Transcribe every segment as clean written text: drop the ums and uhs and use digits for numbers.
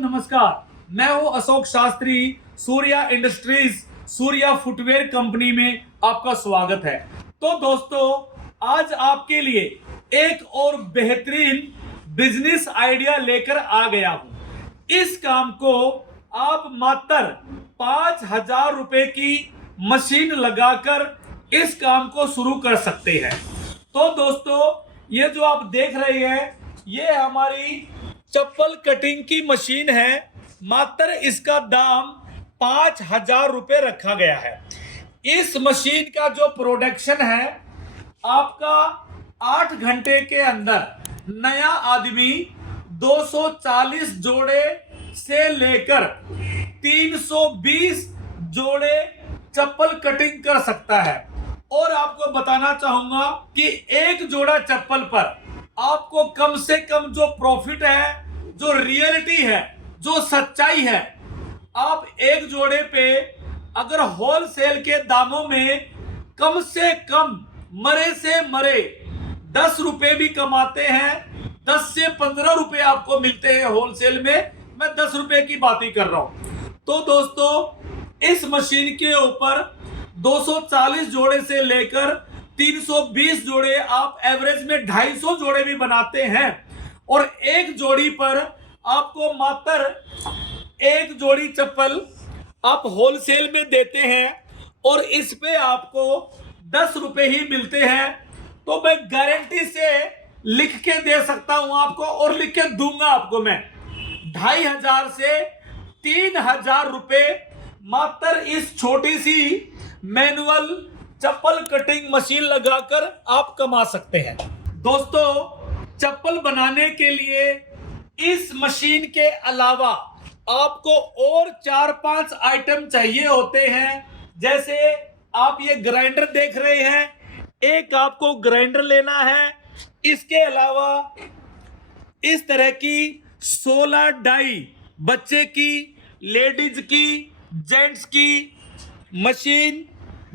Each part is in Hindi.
नमस्कार। मैं हूं Ashok Shastri. Surya industries, Surya footwear company में आपका स्वागत है। तो दोस्तों, आज आपके लिए एक और बेहतरीन बिजनेस आइडिया लेकर आ गया हूं। इस काम को आप मात्र 5,000 रुपए की मशीन लगाकर इस काम को शुरू कर सकते हैं। तो दोस्तों, ये जो आप देख रहे हैं, ये हमारी चप्पल कटिंग की मशीन है। मात्र इसका दाम 5,000 रुपए रखा गया है। इस मशीन का जो प्रोडक्शन है, आपका 8 घंटे के अंदर नया आदमी 240 जोड़े से लेकर 320 जोड़े चप्पल कटिंग कर सकता है। और आपको बताना चाहूंगा कि एक जोड़ा चप्पल पर आपको कम से कम जो प्रॉफिट है, जो रियलिटी है, जो सच्चाई है, आप एक जोड़े पे अगर होलसेल के दामों में कम से कम मरे से मरे 10 रुपए भी कमाते हैं। 10 से 15 रुपए आपको मिलते हैं होलसेल में। मैं 10 रुपए की बात ही कर रहा हूं। तो दोस्तों, इस मशीन के ऊपर 240 जोड़े से लेकर 320 जोड़े, आप एवरेज में 250 जोड़े भी बनाते हैं। और एक जोड़ी पर आपको मात्र एक जोड़ी चप्पल आप होलसेल में देते हैं और इस पे आपको 10 रुपए ही मिलते हैं। तो मैं गारंटी से लिख के दे सकता हूं आपको, और लिख के दूंगा आपको मैं 2,500 से 3,000 रुपए मात्र इस छोटी सी मैनुअल चप्पल कटिंग मशीन लगाकर आप कमा सकते हैं। दोस्तों, चप्पल बनाने के लिए इस मशीन के अलावा आपको और 4-5 आइटम चाहिए होते हैं। जैसे आप ये ग्राइंडर देख रहे हैं, एक आपको ग्राइंडर लेना है। इसके अलावा इस तरह की 16 डाई, बच्चे की, लेडीज की, जेंट्स की मशीन,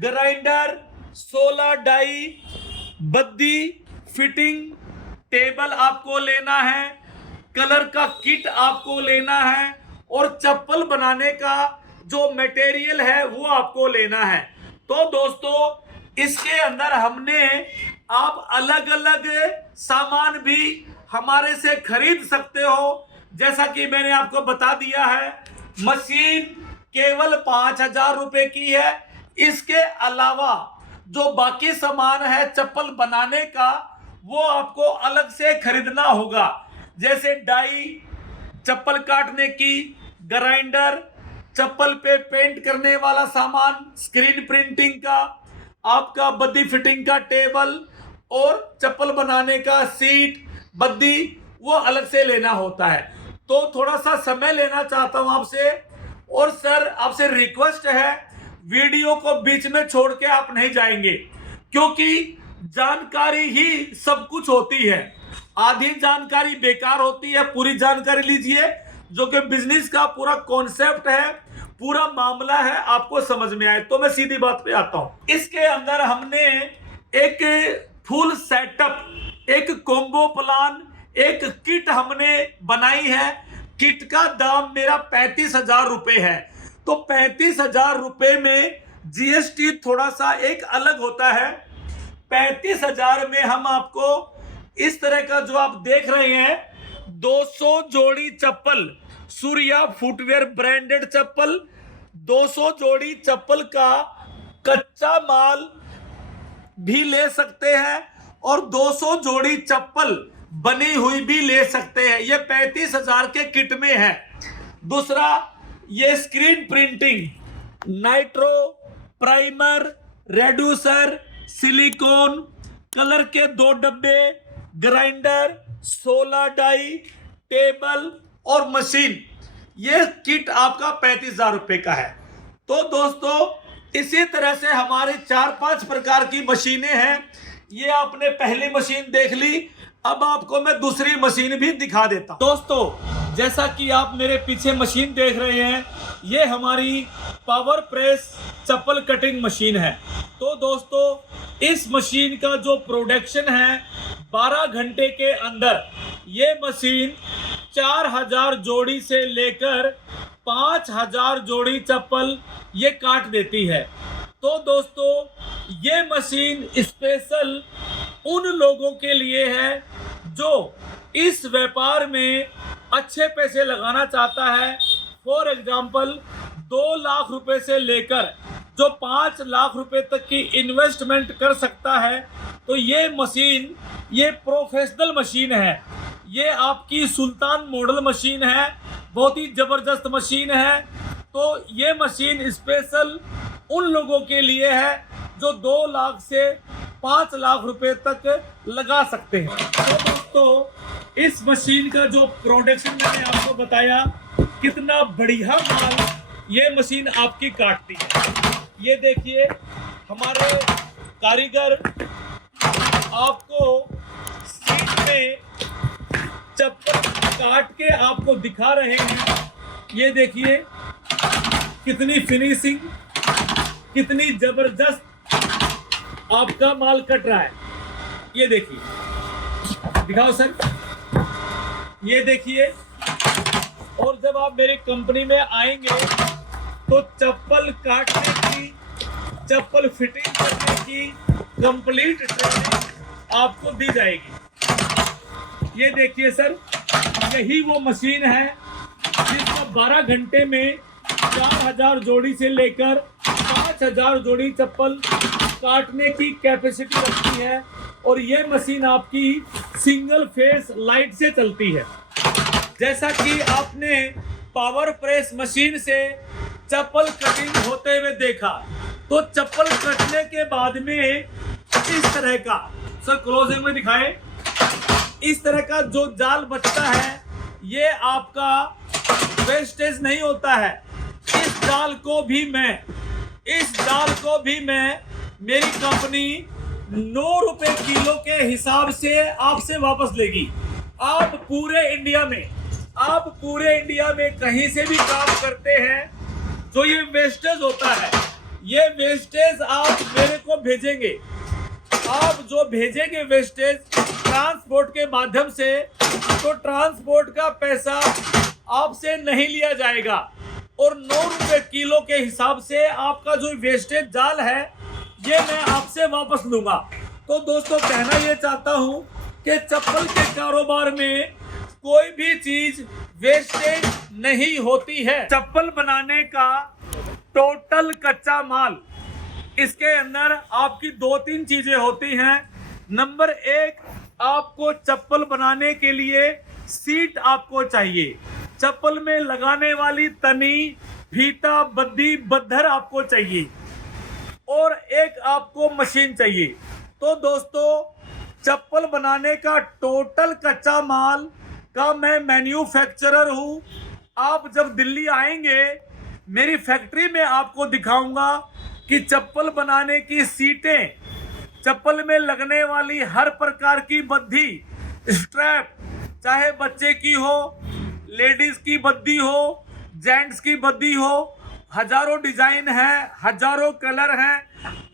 ग्राइंडर, 16 डाई, बद्दी, फिटिंग टेबल आपको लेना है। कलर का किट आपको लेना है। और चप्पल बनाने का जो मटेरियल है वो आपको लेना है। तो दोस्तों, इसके अंदर हमने आप अलग अलग सामान भी हमारे से खरीद सकते हो। जैसा कि मैंने आपको बता दिया है, मशीन केवल 5,000 रुपए की है। इसके अलावा जो बाकी सामान है चप्पल बनाने का, वो आपको अलग से खरीदना होगा। जैसे डाई, चप्पल काटने की, ग्राइंडर, चप्पल पे पेंट करने वाला सामान, स्क्रीन प्रिंटिंग का, आपका बद्दी फिटिंग का टेबल और चप्पल बनाने का सीट, बद्दी, वो अलग से लेना होता है। तो थोड़ा सा समय लेना चाहता हूं आपसे। और सर, आपसे रिक्वेस्ट है, वीडियो को बीच में छोड़ के आप नहीं जाएंगे, क्योंकि जानकारी ही सब कुछ होती है। आधी जानकारी बेकार होती है। पूरी जानकारी लीजिए, जो कि बिजनेस का पूरा कॉन्सेप्ट है, पूरा मामला है, आपको समझ में आए। तो मैं सीधी बात पे आता हूं। इसके अंदर हमने एक फुल सेटअप, एक कॉम्बो प्लान, एक किट हमने बनाई है। किट का दाम मेरा 35,000 रुपए है। तो 35,000 रुपए में जीएसटी थोड़ा सा एक अलग होता है। 35,000 में हम आपको इस तरह का जो आप देख रहे हैं, 200 जोड़ी चप्पल, सूर्या फुटवेयर ब्रांडेड चप्पल, 200 जोड़ी चप्पल का कच्चा माल भी ले सकते हैं और 200 जोड़ी चप्पल बनी हुई भी ले सकते हैं। ये 35,000 के किट में है। दूसरा, ये screen printing, nitro, primer, reducer, silicon, colour के 2 डब्बे, ग्राइंडर, 16 डाई, टेबल और मशीन, ये किट आपका 35,000 रुपए का है। तो दोस्तों, इसी तरह से हमारी 4-5 प्रकार की मशीनें हैं। ये आपने पहली मशीन देख ली, अब आपको मैं दूसरी मशीन भी दिखा देता हूं। दोस्तों, जैसा कि आप मेरे पीछे मशीन देख रहे हैं, ये हमारी पावर प्रेस चप्पल कटिंग मशीन है। तो दोस्तों, इस मशीन का जो प्रोडक्शन है, 12 घंटे के अंदर ये मशीन 4000 जोड़ी से लेकर 5000 जोड़ी चप्पल ये काट देती है। तो दोस्तों ये मशीन स्पेशल उन लोगों के लिए है जो इस व्यापार में अच्छे पैसे लगाना चाहता है। फॉर एग्जाम्पल 2 लाख रुपए से लेकर जो 5 लाख रुपए तक की इन्वेस्टमेंट कर सकता है। तो ये मशीन ये प्रोफेशनल मशीन है, ये आपकी सुल्तान मॉडल मशीन है, बहुत ही ज़बरदस्त मशीन है। तो ये मशीन स्पेशल उन लोगों के लिए है जो 2 लाख से 5 लाख रुपए तक लगा सकते हैं। तो दोस्तों इस मशीन का जो प्रोडक्शन मैंने आपको बताया कितना बढ़िया माल ये मशीन आपकी काटती है। ये देखिए हमारे कारीगर आपको सीट में चप्पल काट के आपको दिखा रहे हैं। ये देखिए कितनी फिनिशिंग, कितनी जबरदस्त आपका माल कट रहा है। ये देखिए, दिखाओ सर, ये देखिए। और जब आप मेरी कंपनी में आएंगे तो चप्पल काटने की, चप्पल फिटिंग करने की कंप्लीट ट्रेनिंग आपको दी जाएगी। ये देखिए सर, यही वो मशीन है जिसका 12 घंटे में 4000 जोड़ी से लेकर 5000 जोड़ी चप्पल काटने की कैपेसिटी रखती है। और ये मशीन आपकी सिंगल फेस लाइट से चलती है। जैसा कि आपने पावर प्रेस मशीन से चप्पल कटिंग होते हुए देखा, तो चप्पल कटने के बाद में इस तरह का, सर क्लोजिंग में दिखाएं, इस तरह का जो जाल बचता है ये आपका वेस्टेज नहीं होता है। इस जाल को भी मैं मेरी कंपनी 9 रुपए किलो के हिसाब से आपसे वापस लेगी। आप पूरे इंडिया में कहीं से भी काम करते हैं, जो ये वेस्टेज होता है, ये वेस्टेज आप मेरे को भेजेंगे। आप जो भेजेंगे वेस्टेज ट्रांसपोर्ट के माध्यम से, तो ट्रांसपोर्ट का पैसा आपसे नहीं लिया जाएगा। और 9 रुपए किलो के हिसाब से आपका जो वेस्टेज जाल है ये मैं आपसे वापस लूंगा। तो दोस्तों कहना ये चाहता हूं कि चप्पल के कारोबार में कोई भी चीज वेस्टेज नहीं होती है। चप्पल बनाने का टोटल कच्चा माल, इसके अंदर आपकी 2-3 चीजें होती हैं। नंबर 1, आपको चप्पल बनाने के लिए सीट आपको चाहिए। चप्पल में लगाने वाली तनी, फीता, बद्दी, बद्दर आपको चाहिए। और एक आपको मशीन चाहिए। तो दोस्तों चप्पल बनाने का टोटल कच्चा माल का मैं मैन्युफैक्चरर हूँ। आप जब दिल्ली आएंगे मेरी फैक्ट्री में आपको दिखाऊंगा कि चप्पल बनाने की सीटें, चप्पल में लगने वाली हर प्रकार की बद्दी, स्ट्रैप, चाहे बच्चे की हो, लेडीज की बद्दी हो, जेंट्स की बद्दी हो, हजारों डिजाइन है, हजारों कलर हैं।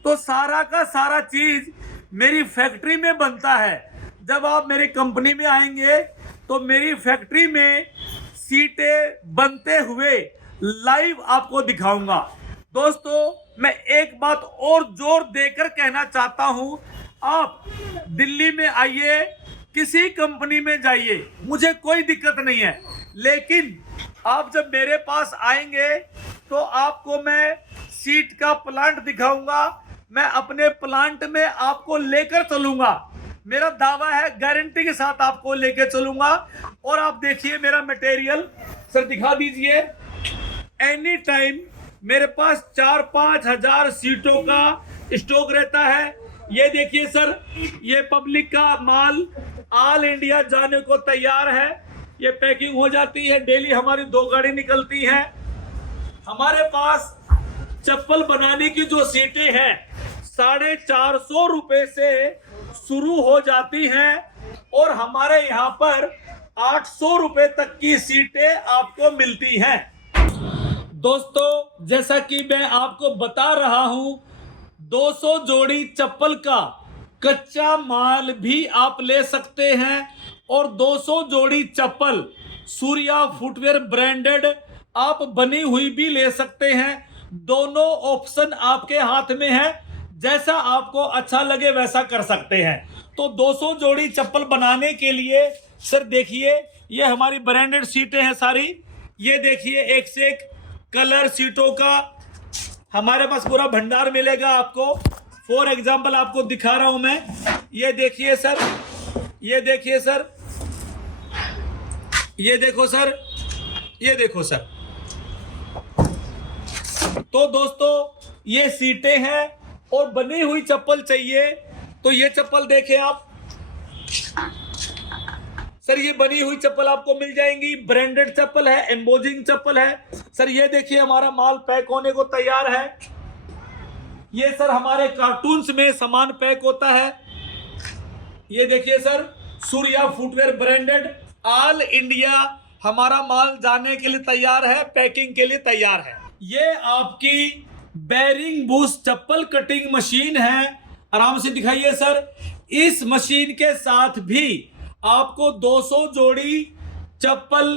तो सारा का सारा चीज मेरी फैक्ट्री में बनता है। जब आप मेरी कंपनी में आएंगे तो मेरी फैक्ट्री में सीटें बनते हुए लाइव आपको दिखाऊंगा। दोस्तों मैं एक बात और जोर देकर कहना चाहता हूं, आप दिल्ली में आइए, किसी कंपनी में जाइए, मुझे कोई दिक्कत नहीं है। लेकिन आप जब मेरे पास आएंगे तो आपको मैं सीट का प्लांट दिखाऊंगा, मैं अपने प्लांट में आपको लेकर चलूंगा। मेरा दावा है, गारंटी के साथ आपको लेकर चलूंगा। और आप देखिए मेरा मटेरियल, सर दिखा दीजिए। एनी टाइम मेरे पास 4-5 हजार सीटों का स्टॉक रहता है। ये देखिए सर, ये पब्लिक का माल ऑल इंडिया जाने को तैयार है। ये पैकिंग हो जाती है, डेली हमारी 2 गाड़ी निकलती हैं। हमारे पास चप्पल बनाने की जो सीटें हैं 450 रुपए से शुरू हो जाती हैं और हमारे यहाँ पर 800 रुपए तक की सीटें आपको मिलती हैं। दोस्तों जैसा कि मैं आपको बता रहा हूं, 200 जोड़ी चप्पल का कच्चा माल भी आप ले सकते हैं और 200 जोड़ी चप्पल सूर्या फुटवेयर ब्रांडेड आप बनी हुई भी ले सकते हैं। दोनों ऑप्शन आपके हाथ में है, जैसा आपको अच्छा लगे वैसा कर सकते हैं। तो 200 जोड़ी चप्पल बनाने के लिए सर देखिए, ये हमारी ब्रांडेड सीटें हैं सारी। ये देखिए एक से एक कलर सीटों का हमारे पास पूरा भंडार मिलेगा आपको। फॉर एग्जाम्पल आपको दिखा रहा हूं मैं। ये देखिए सर, ये देखिए सर, ये देखो सर, ये देखो सर। तो दोस्तों ये सीटें हैं और बनी हुई चप्पल चाहिए तो ये चप्पल देखें आप सर, ये बनी हुई चप्पल आपको मिल जाएंगी। ब्रांडेड चप्पल है, एम्बोजिंग चप्पल है सर। ये देखिए हमारा माल पैक होने को तैयार है। ये सर हमारे कार्टून्स में सामान पैक होता है। ये देखिए sir, Surya footwear branded all India हमारा माल जाने के लिए तैयार है, पैकिंग के लिए तैयार है। ये आपकी बेरिंग बूस्ट चप्पल कटिंग मशीन है। आराम से दिखाइए सर। इस मशीन के साथ भी आपको 200 जोड़ी चप्पल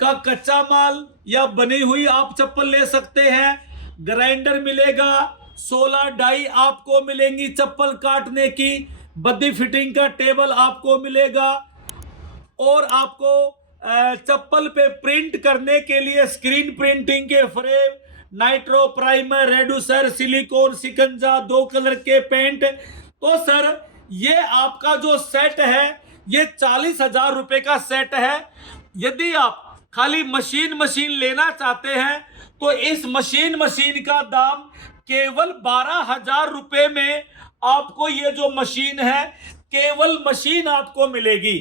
का कच्चा माल या बनी हुई आप चप्पल ले सकते हैं। ग्राइंडर मिलेगा, 16 डाई आपको मिलेंगी चप्पल काटने की, बद्दी फिटिंग का टेबल आपको मिलेगा और आपको चप्पल पे प्रिंट करने के लिए स्क्रीन प्रिंटिंग के frame, nitro, primer, reducer, silicone, सिकंजा, 2 कलर के पेंट। तो सर ये आपका जो सेट है ये 40,000 रुपए का सेट है। यदि आप खाली मशीन लेना चाहते हैं तो इस मशीन का दाम केवल 12,000 रुपए में आपको ये जो मशीन है, केवल मशीन आपको मिलेगी।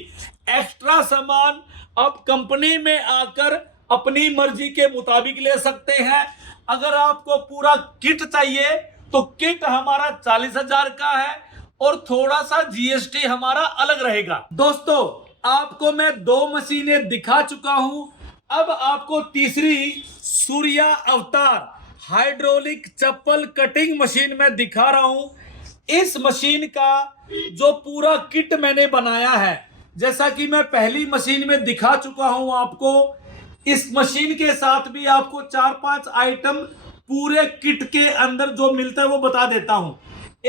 एक्स्ट्रा सामान आप कंपनी में आकर अपनी मर्जी के मुताबिक ले सकते हैं। अगर आपको पूरा किट चाहिए तो किट हमारा 40,000 का है और थोड़ा सा जीएसटी हमारा अलग रहेगा। दोस्तों आपको मैं 2 मशीनें दिखा चुका हूं, अब आपको तीसरी सूर्या अवतार हाइड्रोलिक चप्पल कटिंग मशीन में दिखा रहा हूं। इस मशीन का जो पूरा किट मैंने बनाया है, जैसा कि मैं पहली मशीन में दिखा चुका हूं आपको, इस मशीन के साथ भी आपको 4-5 आइटम पूरे किट के अंदर जो मिलता है वो बता देता हूं।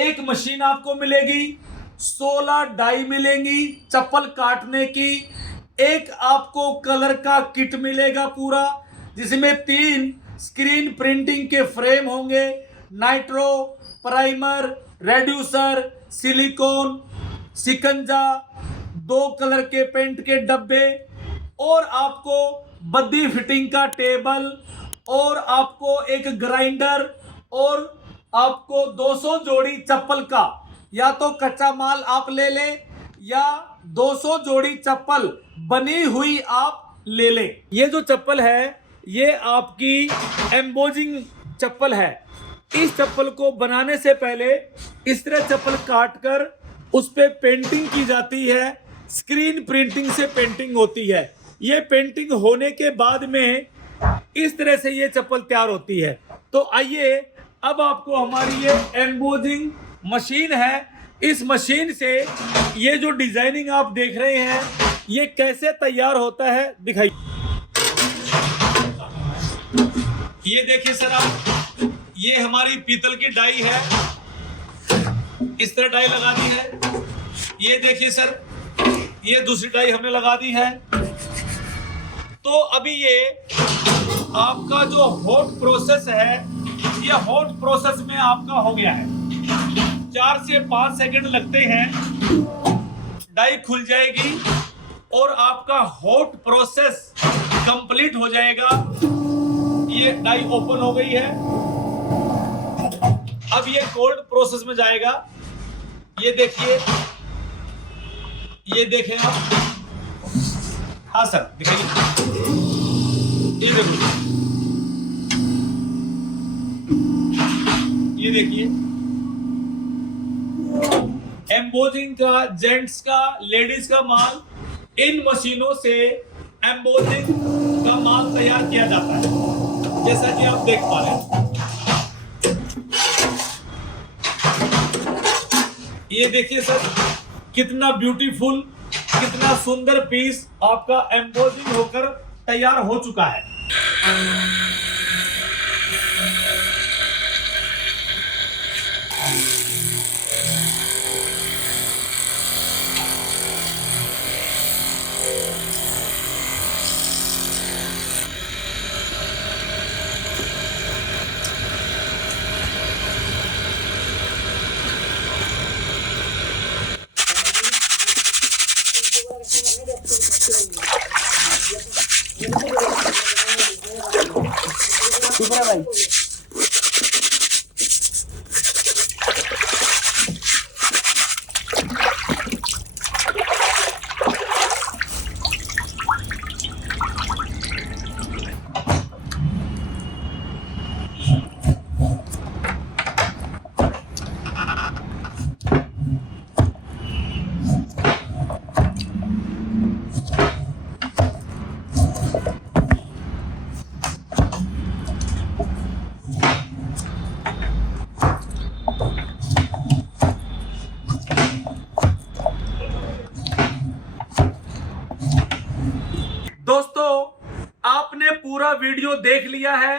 एक मशीन आपको मिलेगी, 16 डाई मिलेंगी चप्पल काटने की, एक आपको कलर का किट मिलेगा पूरा, जिसमें 3 स्क्रीन प्रिंटिंग के फ्रेम होंगे, नाइट्रो, प्राइमर, रेड्यूसर, सिलिकॉन, सिकंजा, 2 कलर के पेंट के डब्बे और आपको बद्दी फिटिंग का टेबल और आपको एक ग्राइंडर और आपको 200 जोड़ी चप्पल का या तो कच्चा माल आप ले लें या 200 जोड़ी चप्पल बनी हुई आप ले लें। ये जो चप्पल है ये आपकी एम्बोजिंग चप्पल है। इस चप्पल को बनाने से पहले इस तरह चप्पल काट कर उस पर पेंटिंग की जाती है, स्क्रीन प्रिंटिंग से पेंटिंग होती है। ये पेंटिंग होने के बाद में इस तरह से ये चप्पल तैयार होती है। तो आइए अब आपको हमारी ये एम्बोजिंग मशीन है, इस मशीन से ये जो डिजाइनिंग आप देख रहे हैं ये कैसे तैयार होता है दिखाइए। ये देखिए सर आप, ये हमारी पीतल की डाई है, इस तरह डाई लगा दी है। ये देखिए सर, ये दूसरी डाई हमने लगा दी है। तो अभी ये आपका जो हॉट प्रोसेस है, ये हॉट प्रोसेस में आपका हो गया है। 4 से 5 सेकंड लगते हैं, डाई खुल जाएगी और आपका हॉट प्रोसेस कंप्लीट हो जाएगा। ये डाई ओपन हो गई है, अब ये कोल्ड प्रोसेस में जाएगा। ये देखिए, ये देखें आप। हाँ सर दिखाइए, ये देखो, ये देखिए एम्बोजिंग का, जेंट्स का, लेडीज का माल, इन मशीनों से एम्बोजिंग का माल तैयार किया जाता है, जैसा कि आप देख पा रहे हैं। ये देखिए सर, कितना ब्यूटीफुल, कितना सुंदर पीस आपका एम्बोजिंग होकर तैयार हो चुका है। भाई दोस्तों, आपने पूरा वीडियो देख लिया है।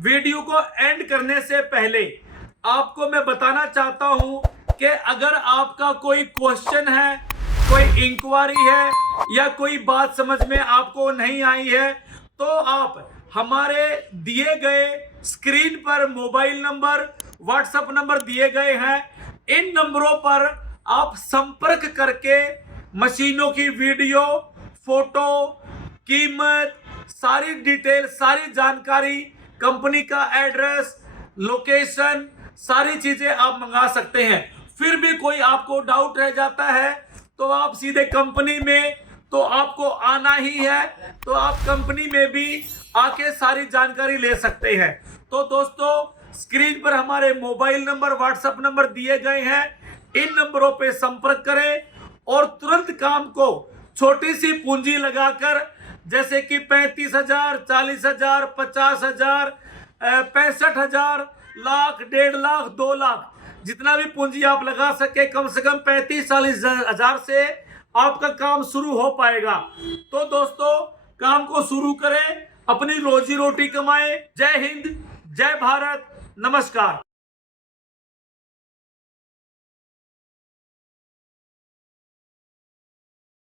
वीडियो को एंड करने से पहले आपको मैं बताना चाहता हूं कि अगर आपका कोई क्वेश्चन है, कोई इंक्वायरी है या कोई बात समझ में आपको नहीं आई है, तो आप हमारे दिए गए स्क्रीन पर मोबाइल नंबर, व्हाट्सएप नंबर दिए गए हैं। इन नंबरों पर आप संपर्क करके मशीनों की वीडियो, फोटो, कीमत, सारी डिटेल, सारी जानकारी, कंपनी का एड्रेस, लोकेशन, सारी चीजें आप मंगा सकते हैं। फिर भी कोई आपको डाउट रह जाता है तो आप सीधे कंपनी में, तो आपको आना ही है, तो आप कंपनी में भी आके सारी जानकारी ले सकते हैं। तो दोस्तों, स्क्रीन पर हमारे मोबाइल नंबर, व्हाट्सएप नंबर दिए गए हैं। इन नंबरों पे संपर्क करें और तुरंत काम को छोटी सी पूंजी लगाकर, जैसे कि 35,000, 40,000, 50,000, 65,000, लाख, 1.5 लाख, 2 लाख, जितना भी पूंजी आप लगा सके, कम से कम 35-40 हजार से आपका काम शुरू हो पाएगा। तो दोस्तों, काम को शुरू करें, अपनी रोजी रोटी कमाएं। जय हिंद, जय भारत, नमस्कार।